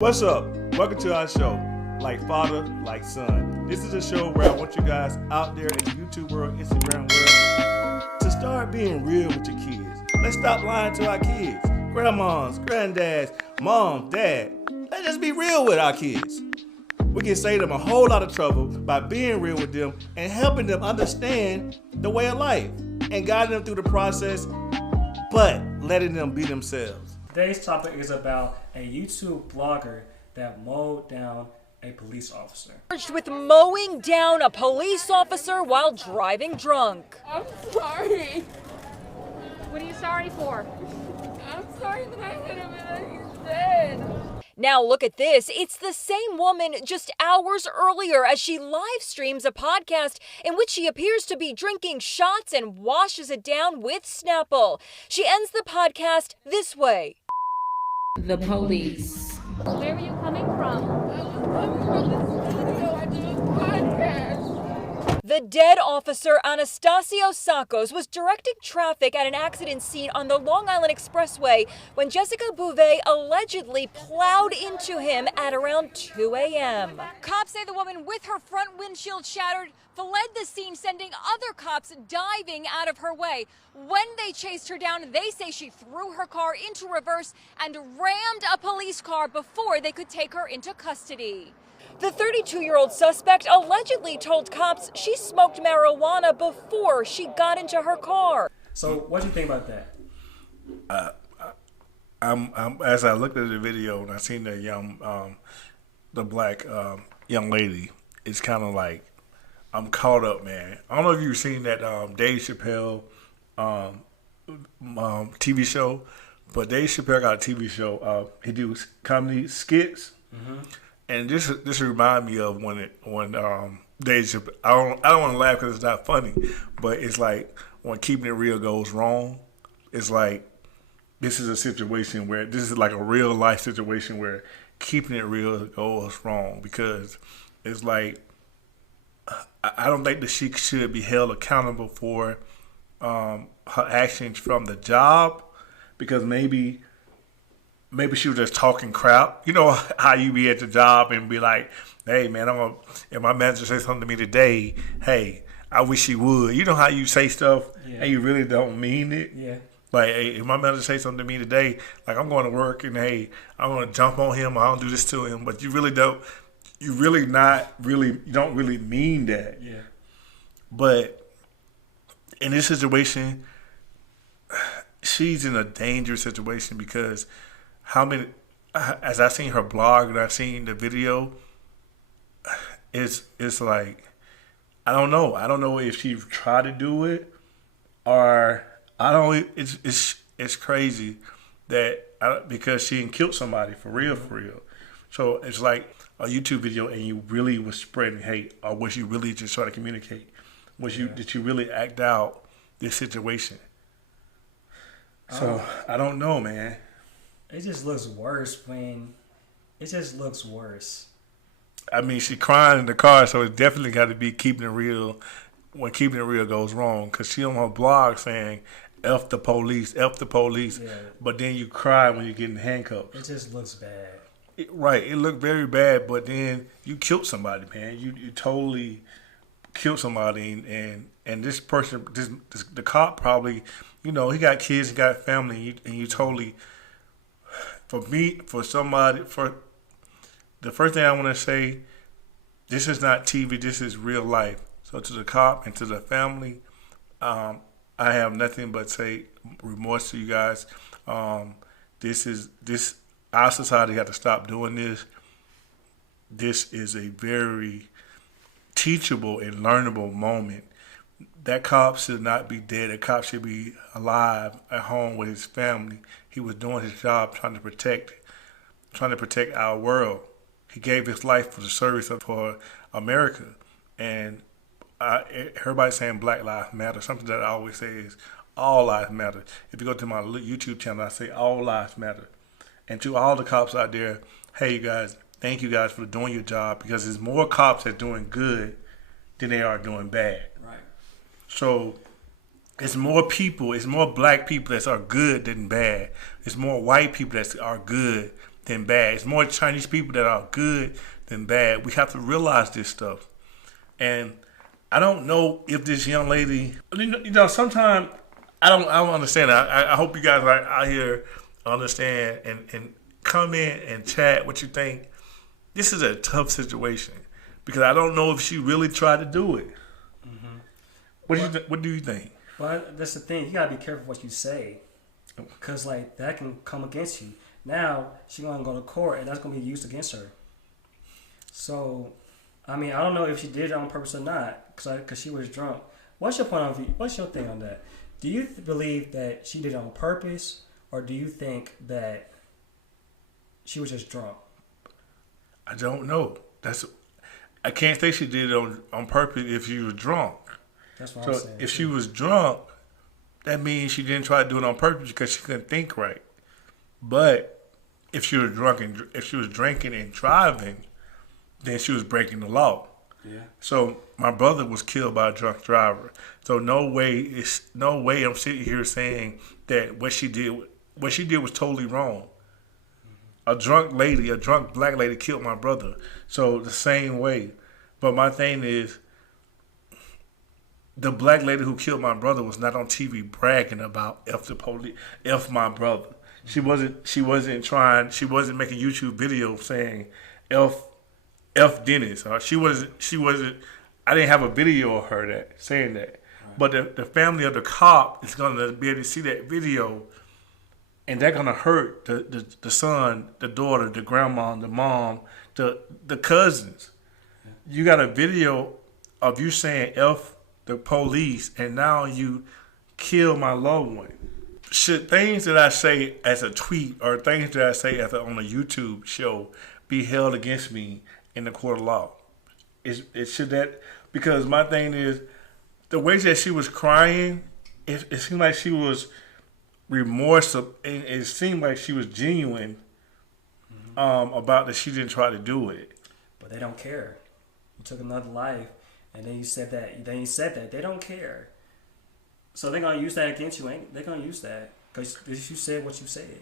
What's up? Welcome to our show, Like Father, Like Son. This is a show where I want you guys out there in the YouTube world, Instagram world, to start being real with your kids. Let's stop lying to our kids. Grandmas, granddads, mom, dad. Let's just be real with our kids. We can save them a whole lot of trouble by being real with them and helping them understand the way of life and guiding them through the process, but letting them be themselves. Today's topic is about a YouTube blogger that mowed down a police officer. Charged with mowing down a police officer while driving drunk. I'm sorry. What are you sorry for? I'm sorry that I hit him and he's dead. Now look at this. It's the same woman just hours earlier as she live streams a podcast in which she appears to be drinking shots and washes it down with Snapple. She ends the podcast this way. The police. Where were you coming from? I was coming from the studio. I do a podcast. The dead officer, Anastasio Sakos, was directing traffic at an accident scene on the Long Island Expressway when Jessica Bouvet allegedly plowed into him at around 2 a.m. Cops say the woman with her front windshield shattered fled the scene, sending other cops diving out of her way. When they chased her down, they say she threw her car into reverse and rammed a police car before they could take her into custody. The 32-year-old suspect allegedly told cops she smoked marijuana before she got into her car. So what do you think about that? As I looked at the video and I seen the the black young lady, it's kind of like I'm caught up, man. I don't know if you've seen that Dave Chappelle TV show, but Dave Chappelle got a TV show. He do comedy skits. Mm-hmm. And this remind me of when Dave Chappelle, I don't want to laugh because it's not funny, but it's like when keeping it real goes wrong. It's like this is a situation where this is like a real life situation where keeping it real goes wrong, because it's like I don't think that she should be held accountable for her actions from the job, because maybe she was just talking crap. You know how you be at the job and be like, hey, man, if my manager says something to me today, hey, I wish he would. You know how you say stuff and you really don't mean it? Yeah. Like, hey, if my manager says something to me today, like I'm going to work and, hey, I'm going to jump on him or I don't do this to him. But you don't really mean that. Yeah. But in this situation, she's in a dangerous situation because as I've seen her blog and I've seen the video, it's like, I don't know if she tried to do it or it's crazy that because she killed somebody for real. So it's like a YouTube video and you really was spreading hate, or was you really just trying to communicate? Did you really act out this situation? So I don't know, man. It just looks worse, man. It just looks worse. I mean, she crying in the car, so it definitely got to be keeping it real when keeping it real goes wrong. Because she on her blog saying, F the police. Yeah. But then you cry when you're getting handcuffed. It just looks bad. It looked very bad, but then you killed somebody, man. You totally killed somebody. And this person, the cop probably, he got kids, he got family, and you totally... For the first thing I want to say, this is not TV, this is real life. So to the cop and to the family, I have nothing but say remorse to you guys. Our society got to stop doing this. This is a very teachable and learnable moment. That cop should not be dead. That cop should be alive at home with his family. He was doing his job, trying to protect our world. He gave his life for the service for America. And everybody's saying Black Lives Matter. Something that I always say is all lives matter. If you go to my YouTube channel, I say all lives matter. And to all the cops out there, hey, you guys, thank you guys for doing your job, because there's more cops that are doing good than they are doing bad. Right. So it's more people, it's more black people that are good than bad. It's more white people that are good than bad. It's more Chinese people that are good than bad. We have to realize this stuff. And I don't know if this young lady, sometimes I don't understand. I hope you guys are out here understand and come in and chat what you think. This is a tough situation because I don't know if she really tried to do it. Mm-hmm. What do you think? Well, that's the thing. You gotta be careful what you say, because like that can come against you. Now she's gonna go to court, and that's gonna be used against her. So, I mean, I don't know if she did it on purpose or not, because she was drunk. What's your point of view? What's your thing on that? Do you believe that she did it on purpose, or do you think that she was just drunk? I don't know. I can't say she did it on purpose if she was drunk. That's what I'm saying. If she was drunk, that means she didn't try to do it on purpose because she couldn't think right. But if she was drinking and driving, then she was breaking the law. Yeah. So my brother was killed by a drunk driver. So no way I'm sitting here saying that what she did was totally wrong. A drunk black lady killed my brother. So the same way. But my thing is, the black lady who killed my brother was not on TV bragging about F the police, F my brother. She wasn't making YouTube videos saying F Dennis. She wasn't I didn't have a video of her saying that. Right. But the family of the cop is gonna be able to see that video, and they're gonna hurt the son, the daughter, the grandma, the mom, the cousins. Yeah. You got a video of you saying F the police, and now you kill my loved one. Should things that I say as a tweet or things that I say on a YouTube show be held against me in the court of law? Should that? Because my thing is, the way that she was crying, it seemed like she was remorseful, and it seemed like she was genuine about that she didn't try to do it. But they don't care. You took another life, and then you said that. They don't care. So they're gonna use that against you, ain't they? They're gonna use that because you said what you said.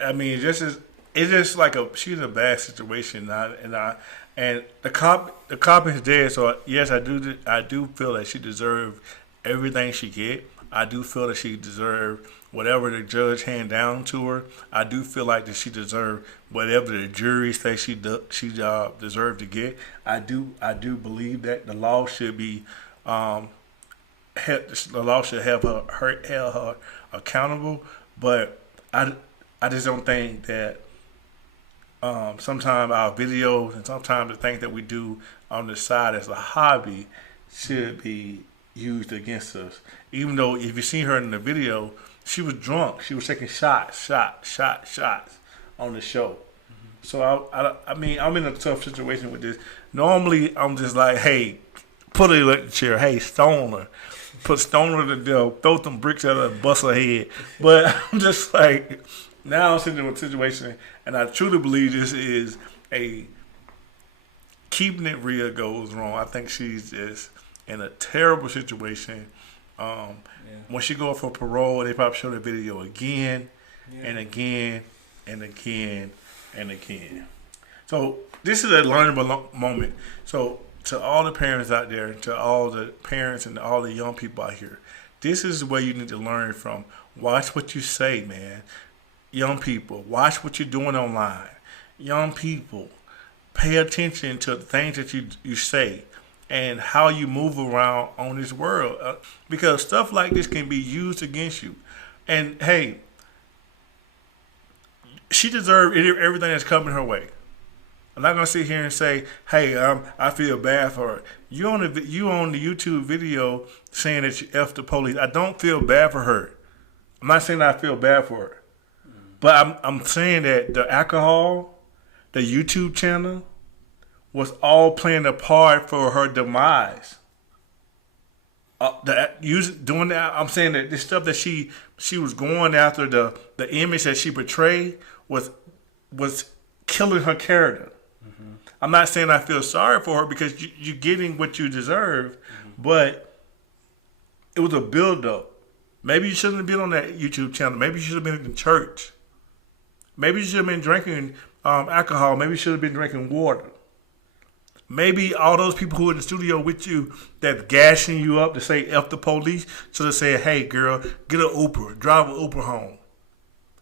I mean, it's just like she's in a bad situation, and the cop is dead. So yes, I do feel that she deserved everything she get. I do feel that she deserved whatever the judge hand down to her. I do feel like that she deserved whatever the jury say she deserved to get. I do believe that the law should be the law should have held her accountable. But I just don't think that sometimes our videos and sometimes the things that we do on the side as a hobby should be used against us. Even though if you see her in the video, she was drunk. She was taking shots on the show. Mm-hmm. So I mean, I'm in a tough situation with this. Normally, I'm just like, hey, put her in the chair. Hey, stone her. Stone her to death. Throw some bricks at her and bust her head. But I'm just like, now I'm sitting in a situation, and I truly believe this is a keeping it real goes wrong. I think she's just in a terrible situation. When she go for parole, they probably show the video again and again and again and again. So this is a learnable moment. So to all the parents out there, to all the parents and all the young people out here, this is where you need to learn from. Watch what you say, man. Young people, watch what you're doing online. Young people, pay attention to the things that you say and how you move around on this world, because stuff like this can be used against you. And hey, she deserves everything that's coming her way. I'm not gonna sit here and say, "Hey, I feel bad for her." You on the YouTube video saying that you F the police. I don't feel bad for her. I'm not saying I feel bad for her, but I'm saying that the alcohol, the YouTube channel, was all playing a part for her demise. Doing that, I'm saying that this stuff that she was going after, the image that she portrayed was killing her character. Mm-hmm. I'm not saying I feel sorry for her because you're getting what you deserve, but it was a build-up. Maybe you shouldn't have been on that YouTube channel. Maybe you should have been in church. Maybe you should have been drinking alcohol. Maybe you should have been drinking water. Maybe all those people who are in the studio with you that's gashing you up to say F the police should have said, hey, girl, get an Uber. Drive an Uber home.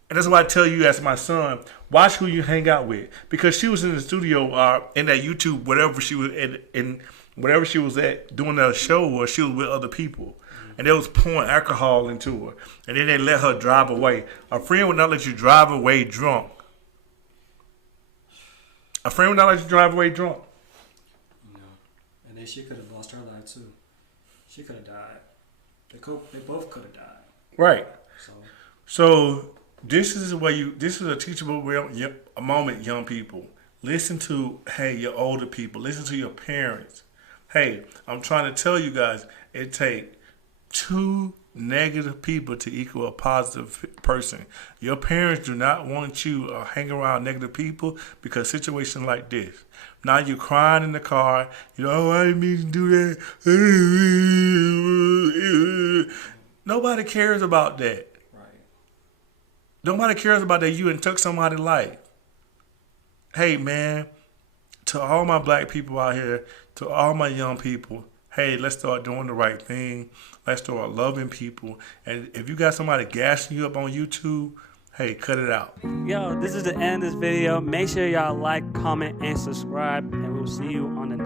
And that's why I tell you as my son, watch who you hang out with. Because she was in the studio in that YouTube, whatever she was in whatever she was at doing that show, or she was with other people. And they was pouring alcohol into her. And then they let her drive away. A friend would not let you drive away drunk. A friend would not let you drive away drunk. No. And then she could have lost her life too. She could have died. They both could have died. Right. So this is a teachable moment, young people. Listen to, hey, your older people. Listen to your parents. Hey, I'm trying to tell you guys, it takes 2 negative people to equal a positive person. Your parents do not want you to hang around negative people because situations like this. Now you're crying in the car. You know, oh, I didn't mean to do that. Nobody cares about that. Right. Nobody cares about that you took somebody's life. Hey, man, to all my black people out here, to all my young people, hey, let's start doing the right thing. Let's start loving people. And if you got somebody gassing you up on YouTube, hey, cut it out. Yo, this is the end of this video. Make sure y'all like, comment, and subscribe. And we'll see you on the next